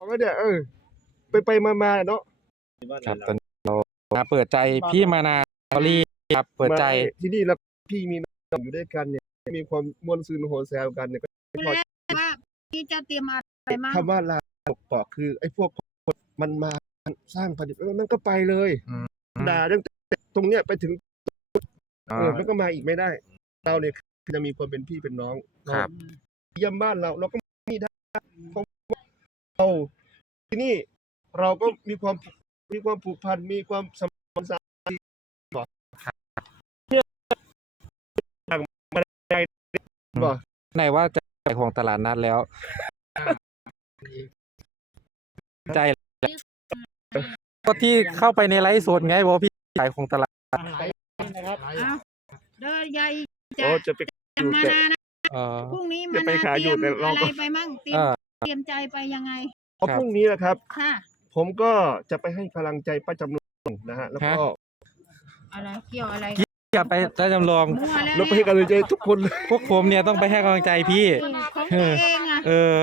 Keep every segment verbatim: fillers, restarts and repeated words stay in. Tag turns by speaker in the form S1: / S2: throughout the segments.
S1: ก็เนี่ยเออไปไปมามาเนาะ
S2: ครับตอนนี้เรามาเปิดใจพี่มานาสตอรี่ครับเปิดใจ
S1: ที่นี่แล้วพี่มีน้องอยู่ด้วยกันเนี่ยมีความมวลซึนโหแซวกันเนี่ยก็พอ
S3: ว่าพี่จะเตรียมอะไรมา
S1: คำว่าลาปอกคือไอ้พวกมันมาสร้างประดิษฐ์มันก็ไปเลยด่าเรื่องตรงเนี้ยไปถึงเออมันก็มาอีกไม่ได้เราเนี่ยจะมีความเป็นพี่เป็นน้อง
S2: ครับ
S1: เยี่ยมบ้านเราเราก็มีได้ของเราที่นี่เราก็มีความมีความผูกพันมีความสมัครใจเนี่ยมาใจบอก
S2: ไหนว่าจะไปของตลาดนัดแล้วใจก็ที่เข้าไปในไลฟ์สดไงบอกพี่ขายของตลาด
S3: เดินใหญ่
S1: จะไปอยู่แต่
S3: พรุ่งนี้มันเตรียมอะไรไปมั่งเตรียมเตรียมใจไปยังไง
S1: พอพรุ่งนี้นะครับ
S3: ค่ะ
S1: ผมก็จะไปให้กำลังใจป้าจำลองนะฮะแล้วก็
S3: อะไรเกี่ยวอะไร
S2: เกี่ยวไปป้าจำลอง
S1: แล้วไปให้กำลังใจทุกคน
S2: พวกผมเนี่ยต้องไปให้กำลังใจพี่
S3: ของตัวเองอ่ะ
S2: เออ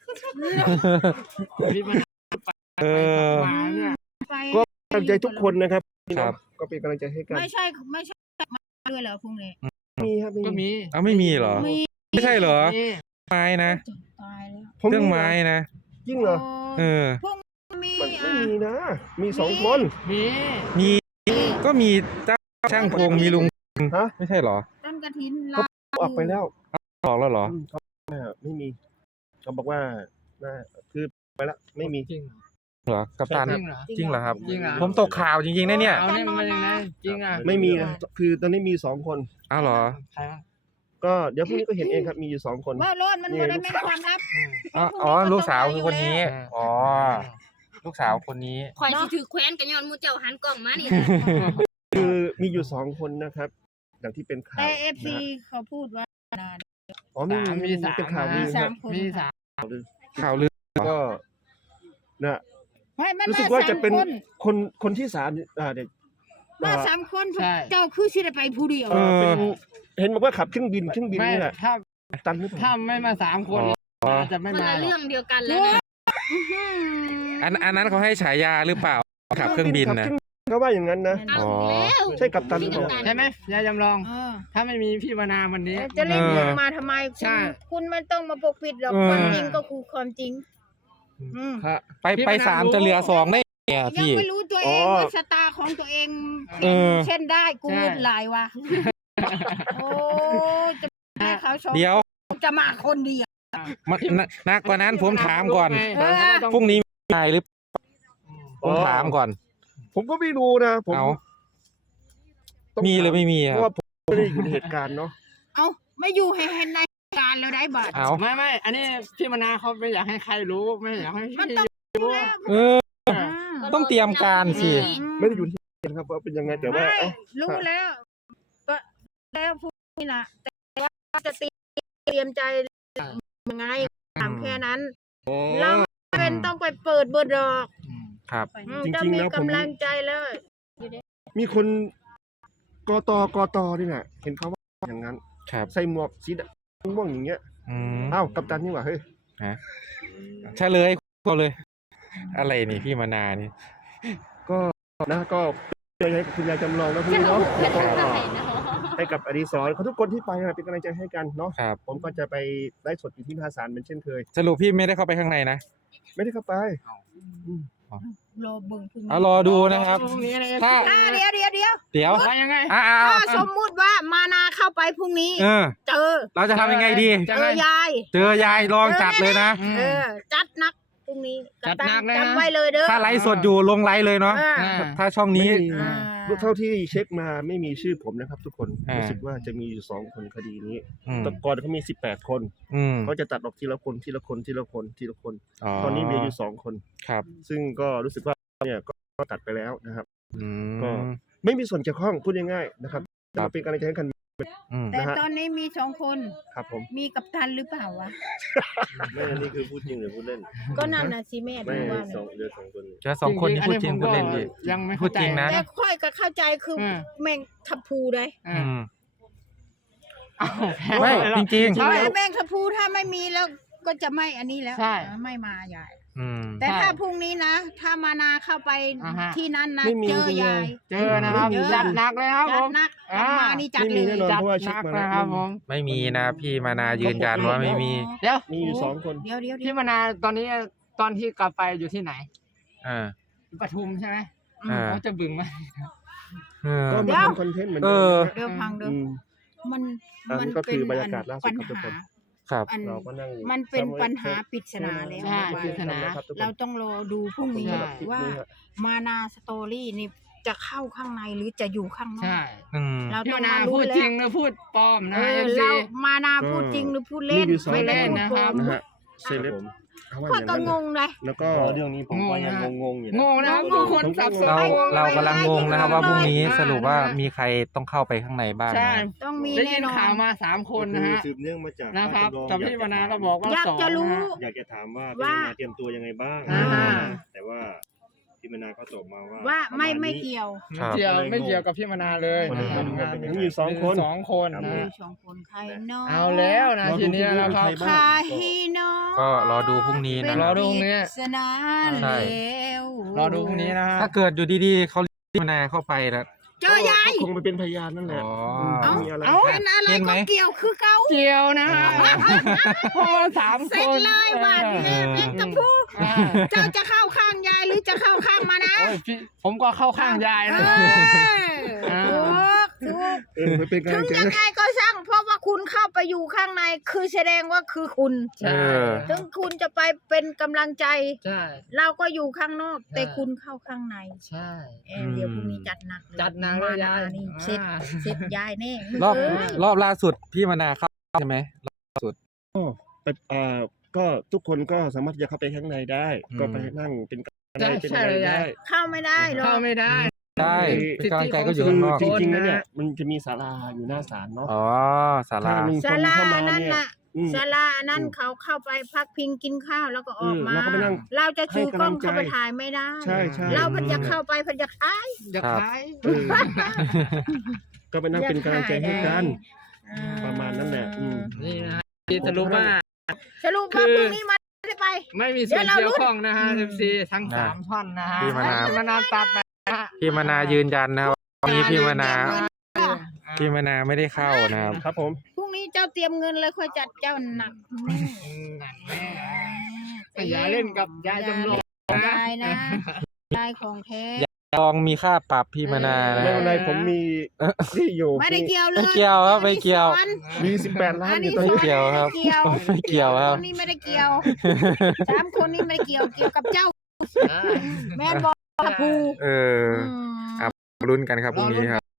S2: เออ
S1: ก็กำลังใจทุกคนนะครับก็เป็นกำลังใจให้กัน
S3: ไม่ใช่ไม่ใช่มาด้วยเหรอพรุ่งนี้
S1: มีครับ
S2: ก็มีอ้าวไม่มีเหรอไม่ใช่เหรอไม้นะเรื่องไม้นะ
S1: ยิ่งเหรอ
S2: เออ
S3: มี
S1: ไม่มีนะมีสองคน
S2: มีมีก็มีเจ้าช่างพงมีลุงฮะไม่ใช่เหรอ
S3: ต้นกระถิน
S1: เขาออกไปแล้ว
S2: ออกแล้วเหรอ
S1: เขาไม่มีเขาบอกว่าน่าคือไปแล้วไม่มี
S2: จริงเหรอกัปตันจริงเหรอครับผมตกข่าวจริงๆนะเนี่ย
S1: จริงอ่ะไม่มีคือตอนนี้มีสองคน
S2: อ้าวเหรอ
S1: ก็เดี๋ยวพรุ่งนี้ก็เห็นเองครับมีอยู่สองคน
S3: ว่าโลดมันไม่ได้ไม่ความลับ
S2: อ๋อลูกสาวคือคนนี้อ๋อลูกสาวคนนี้
S4: คอยสิถือแคว้นกันย้อนมูเจ้าหันกล่องมานี่
S1: คือมีอยู่สองคนนะครับอย่างที่เป็นข่าว
S3: แต่เอฟซีเขาพูดว่า
S1: อ๋อมีมีสามเป็นข่าวมี
S3: สามคน
S1: มี
S3: สาม
S2: ข่าวลือ
S1: ก็นะรู้สึกว่าจะเป็นคนคนที่สามอ่าเด็ก
S3: มาสามคนเจ้าคือสิได้ไปผู้เดียว
S1: เห็นบอกว่าขับเครื่องบินเครื่องบินนี่แหละ
S5: ถ้า
S1: ตันหรือเปล่า
S5: ถ้าไม่มาสามคนจะไม่มา
S4: เรื่องเดียวกันแล้วนะ
S2: อันอันนั้นเขาให้ฉายาหรือเปล่าขับเครื่องบินนะ
S1: เขาว่าอย่างนั้นนะ
S2: อ๋อ
S1: ใช่กัปตัน
S5: ใช่ไหมยายจำลองถ้าไม่มีพี่วนาวันนี้
S3: จะเล่นมาทำไมคุณไม่ต้องมาปกปิดหรอกความจริงก็คือความจริง
S2: ไปไปสามจะเหลือสองได้
S3: ยังไม่รู้ตัวเองว่าชะตาของตัวเองเช่นได้กูมืดหลายว่ะโอ้จะให้เขาชม
S2: เดี๋ยว
S3: จะมาคนเดียว
S2: นักกว่านั้นผมถามก่อนพรุ่งนี้มีใครหรือผมถามก่อน
S1: ผมก็ไม่รู้นะผม
S2: มีหรือไม่มี
S1: เพราะว่าผมไม่ได้อยู่ในเหตุการณ์เนาะ
S3: เอาไม่อยู่ให้เห็นในการแล้วได้บัตร
S2: เอา
S5: ไม่ไม่อันนี้พี่มนาเขาไม่อยากให้ใครรู้ไม่อยากให้พี่รู้
S2: เออต้องเตรียมการสิ
S1: ไม่ได้อยู่ที่ครับว่าเป็นยังไงแต่ว่า
S3: รู้แล้วก็แล้วพวกนี้นะแต่ว่าจะเตรียมใจยังไงถามแค่นั้นเราเป็นต้องไปเปิดเบอร์ดอก
S2: ครับ
S1: จริงๆแล้วผม
S3: กำลังใจแล้ว
S1: มีคนกตกตนี่แหละเห็นเขาว่าอย่างนั้นใส่หมวกสีดำม่วงอย่างเงี้ยอ้าวกัปตันนี่หว่าเฮ้ย
S2: ฮะใช่เลยเขาเลยอะไรนี่พี่มานานี่
S1: ก็นะก็ให้คุณยายจำลองแล้วพี่เนาะให้กับอดีศรเขาทุกคนที่ไปเป็นกำลังใจให้กันเนาะผมก็จะไปไลฟ์สดอยู่ที่ภาษาเป็นเช่นเคย
S2: สรุปพี่ไม่ได้เข้าไปข้างในนะ
S1: ไม่ได้เข้าไป
S3: รอเบิ่งพรุ่ง
S2: นี้รอดูนะครับ
S3: ถ้าเดี๋ยวเดี๋ยวเดี๋ยว
S2: เดี๋ยว
S5: ยังไง
S3: ถ้าสมมุติว่ามานาเข้าไปพรุ่งนี้เจอ
S2: เราจะทำยังไงดี
S3: เจอยาย
S2: เจอยายลองจัดเลยนะ
S3: เออจัดนักพรุ่งนี้จำไว้เลยเด้อ
S2: ถ้าไลฟ์สดอยู่ลงไลฟ์เลยเนาะถ้าช่องนี้
S1: เท่าที่เช็คมาไม่มีชื่อผมนะครับทุกคนรู้สึกว่าจะมีอยู่สองคนคดีนี้แต่ก่อนเขามีสิบแปดคนเขาจะตัดออกทีละคนทีละคนทีละคนทีละคนตอนนี้เหลืออยู่สองคน
S2: ครับ
S1: ซึ่งก็รู้สึกว่าเนี่ยก็ตัดไปแล้วนะครับก็ไม่มีส่วนเกี่ยวข้องพูดง่ายๆนะครับจะเป็นการแข่งขัน
S3: แต่ตอนนี้มีสองคน
S1: ครับผม
S3: มีกัปตันหรือเปล่าวะ
S1: ไม่อันนี้คือพูดจริงหรือพูดเล่น
S3: ก็นั่นนะสิแม่
S1: ไม่สองเดือนสองคน
S2: จะสองคนที่พูดจริงพูดเล่นดิ
S5: ยังไม่
S2: พูดจริงนะ
S3: แต่ค่อยก็เข้าใจคือแมงทับพูได้
S2: ไม่จริงๆ
S3: แมงทับพูถ้าไม่มีแล้วก็จะไม่อันนี้แล้วไม่มาใหญ่
S2: อืม
S3: แต่ถ้าพรุ่งนี้นะ ถ้ามานาเข้าไป
S5: อ่าฮะ
S3: ที่นั่นนะ
S1: ไม่มี
S3: เจอยาย
S5: เจอนะครับ
S3: เจอ
S5: จัดหนักเลยครับผ
S3: จัด
S5: ม
S3: หนัก
S5: อ่า
S3: มานี่จัด
S1: ไม่
S3: เล
S1: มี
S3: ย
S1: แน่นอน
S5: จัด
S1: เพราะว่า
S5: ห
S1: เช็ค
S5: นัก
S1: มา
S5: นะ
S1: แล้ว
S5: ครับผม
S2: ไม่มีนะพี่มานายืนยันว่าไม่มี
S5: เดี๋ยว
S1: มีอยู่สองคน
S3: เดี๋ยวเดี๋ยวเดี๋
S5: พี่
S3: ยว
S5: มนาตอนนี้ตอนที่กลับไปอยู่ที่ไหน
S2: อ่า
S5: ปทุมใช่ไหม
S2: อ่า
S5: เขาจะบึงไหม
S2: เออ
S1: ก็
S3: เดี๋
S1: มา
S3: ยว
S1: ทำคอนเทนต์เหมือน
S2: เอ
S1: เดิ
S2: อ
S1: มนะ
S3: เดี๋ยวพังเดี๋ยว
S1: อืม
S3: มัน
S1: อัน
S3: มั
S1: นี้
S3: น
S1: ก็
S3: เป็
S1: คื
S3: น
S1: อบรรยากาศล่าสุด
S3: ปัญ
S1: ครับทุก
S3: หา
S1: คน
S2: ครับ
S3: อัน
S1: เราก็นั่ง
S3: มันเป็น
S1: ซ้ำไว้
S3: ปัญหาปริศนาแล้ว
S5: ใช่
S3: ว่า
S5: ปริศนา
S1: ครับทุกคน
S3: เราต้องรอดูพรุ่งนี้
S5: ใช่
S3: ว่า มานาสตอรี่นี่จะเข้าข้างในหรือจะอยู่ข้างนอก
S5: ใช่
S2: อืม
S3: เรา
S5: พี่
S3: ต้อ
S5: ม
S3: ง
S5: นา
S3: มา
S5: พู
S3: รู้
S5: ด
S3: แล้
S5: จริง
S3: ว
S5: หรือพูดปลอม
S3: เอ
S5: นะ
S3: อ
S5: เอฟซี
S3: เรามานาพูดจริงหรือพูดเล่น
S1: มีอยู่สอง
S3: ไม่ได้
S5: เล่น
S3: พูด
S5: นะ
S3: โก
S5: ครับ
S3: ง
S1: นะฮะเซเลบเขาว่าอ
S3: พ่อย่าง ก็
S1: นั้น
S3: งงเลย
S1: แล้วก็เรื่องนี้ผมก็ยังงงๆอยู่
S5: ง
S1: นะ
S5: งนะครับทุกคนสับสน
S2: เราเรากำลังงงนะครับว่าพรุ่งนี้
S5: อ่า
S2: สรุปว่า
S5: นะฮะ
S2: มีใครต้องเข้าไปข้างในบ้าง
S5: ใช่
S2: นะ
S3: ต้องมี
S5: ได้
S3: แน่
S5: ยิน
S3: นอ
S5: ข่าวน มาสามคนนะฮะ
S1: สืบเนื่องมาจาก
S5: นะครับ
S1: ป้า
S5: แต่
S1: จำลอง
S5: พี่มนาก็บอกว่า
S3: อยาก
S5: สอง
S3: จะรู้
S5: นฮ
S1: อยากจะถามว่า
S3: ว่า
S1: พี่มนาเตรียมตัวยังไงบ้าง
S5: อ่า
S1: แต่ว่าพี่มนาก็ตอบมาว่า
S3: ว่าไม่
S1: ประาณ
S3: ไม่
S1: นี้
S3: เกี่ยว
S2: ครับ
S5: ไม่เกี่ยวไม่เกี่ยวกับพี่มนาเลย
S1: คน
S5: นะ
S1: อื่น
S5: ครับ
S1: ไม่รู้ว่าเป็นยังไงมีอยู่สองคน
S5: สองคน
S1: ครับ
S5: นะ
S3: มี
S5: ฮะ
S3: สองคนใครเนาะ
S5: เอาแล้วนะ
S1: รอดู
S5: ทีนี้แล้วครับ
S1: พรุ่งนี้มีใคร
S3: ใคร
S1: บ้าง
S3: เนาะ
S2: ก็รอดูพรุ่งนี้นะ
S5: ร
S2: ค
S5: อ
S2: รับ
S5: ดูพรุ่งนี้
S3: ปริศนา
S2: ใช่
S3: แล้ว
S5: รอดูพรุ่งนี้นะฮะ
S2: ถ้าเกิดอยู่ดีๆเขาเรียกพี่มานาเข้าไปแล้ว
S3: เจอยาย
S1: ก็คงไปเป็นพยานนั่นแหละ
S2: อ๋อ
S1: ม
S3: เอ้า
S1: ไม่มีอะไร
S5: เอ้า
S3: เป็นอะไร
S2: เห็นไหม
S3: ก็เกี่ยวคือเก่า
S5: เกี่ยวนะฮะเพราะว่าสาม
S3: เส
S5: ค
S3: ร็จ
S5: น
S3: เลยว่า
S5: เออ
S3: แม่เอ็งกับผู้
S5: อ่า
S3: เจ้าจะเข้าข้างยายหรือจะเข้าข้างมานะ
S5: โอ้ยพี่ผมก็เข้าข้างยาย
S3: เอ
S5: นะ
S3: อถูกถูก
S1: เออไปเป็นกำ
S3: ถึ
S1: ลั
S3: ง
S1: งใจ
S3: ยังไงก็ช่างเพราะว่าคุณเข้าไปอยู่ข้างใน คือแสดงว่าคือคุณ
S5: ใช่
S2: เออ
S3: ถึงคุณจะไปเป็นกำลังใจ
S5: ใช่
S3: เราก็อยู่ข้างนอก แต่
S5: ใช่
S3: คุณเข้าข้างใน
S5: ใช่
S3: เออเดี๋ยวพรุ่งนี้จัดหนักเลย
S5: จัดหนักเลยยาย
S3: มนี่เสร็จ
S5: อ่า
S3: เสร็จยายแน่
S2: รอบ
S3: เอ้ย
S2: รอบล่าสุดพี่มานาเข้าใช่ไหม
S1: ไปอ่าก็ทุกคนก็สามารถจะเข้าไปข้างในได้
S2: อืม
S1: ก็ไปนั่งเป็นกำลังใจ
S5: ใช่
S1: เป็น
S5: ใช่
S1: อะไร
S5: เลย
S1: ได้
S3: เข้าไม่ได้หรอก
S5: เข้าไม่ได้
S2: ได้
S5: สิทธิ
S2: กำลังใจก็อยู่
S1: คื
S2: ข้าง
S1: อน
S2: อก
S1: จริงๆแล้วเนี่ย
S5: คนนะ
S1: มันจะมีศาลาอยู่หน้าศาลเนาะ
S2: อ๋อศาลา
S1: ถ้าลุงพ
S3: ศา
S1: ล
S3: ลา
S1: เข้ามา
S3: นั่น
S1: เนี่ย
S3: น่ะ
S1: อืม
S3: ศาลานั่น
S1: อืม
S3: เขาเข้าไปพักพิงกินข้าวแล้วก็ออก
S1: เออ
S3: มา
S1: แล้วก็ไปนั่ง
S3: เราจะชูกล้อง
S1: ให้กำลังใจ
S3: เข้าไปถ่ายไม่ได้
S1: ใช่ใช่
S3: เราพันจะเข้าไปพันจะขาย
S5: อยากขาย
S1: เออก็ไปนั่งเป็นกำลังใจให้กัน
S3: อืม
S1: ประมาณนั้นแหละอืม
S5: นี่นะฮะสรุปว่า
S3: สรุป
S5: คื
S3: ว่า
S5: อ
S3: พรุ่งนี้มันไม่ได้ไป
S5: ไม่มีส่วน
S3: เดี๋ยวเรา
S5: เกี่ยว
S3: ลุ้น
S5: ข้องนะฮะ
S3: อืม
S5: เอฟซีทั้ง
S2: นะ
S5: สามท่านนะฮะ
S2: พี่มนา
S5: พี่มนาตัดไปนะฮะ
S2: พี่มานายืนยันนะครับวันนี้พี่มานา
S3: อ่ะ
S2: พี่มานาไม่ได้เข้านะครับ
S1: ครับผม
S3: พรุ่งนี้เจ้าเตรียมเงินเลยค่อยจัดเจ้าหนักแน่
S5: อืมหนักแน่แต่อย่าเล่นกับยายจำลองนะ
S3: ยายนะยายของแท้
S2: ลองมีค่าปรับพี่มานานะ
S1: ไม่เป็นไรผมมีที่อยู่
S3: ไม่ได้เกี่ยวเลย
S2: ไม่เกี่ยวครับไม่เกี่ยว
S3: อัน
S1: มีสิบแปดล้าน
S3: อัน
S1: อยู่
S3: นี้
S1: ตอน
S3: ส
S1: นี้
S3: อน
S2: เกี่ยวครับ
S3: ไม่เกี่ยว
S2: ไม่เกี่ยวครับ
S3: คนนี้ไม่ได้เกี่ยวสามคนนี้ไม่ได้เกี่ยวเกี่ยวกับเจ้า แม่นบอกกับภู
S2: เออ
S3: อืม
S2: ลุ้นกันครับพรุ่งนี้ครับ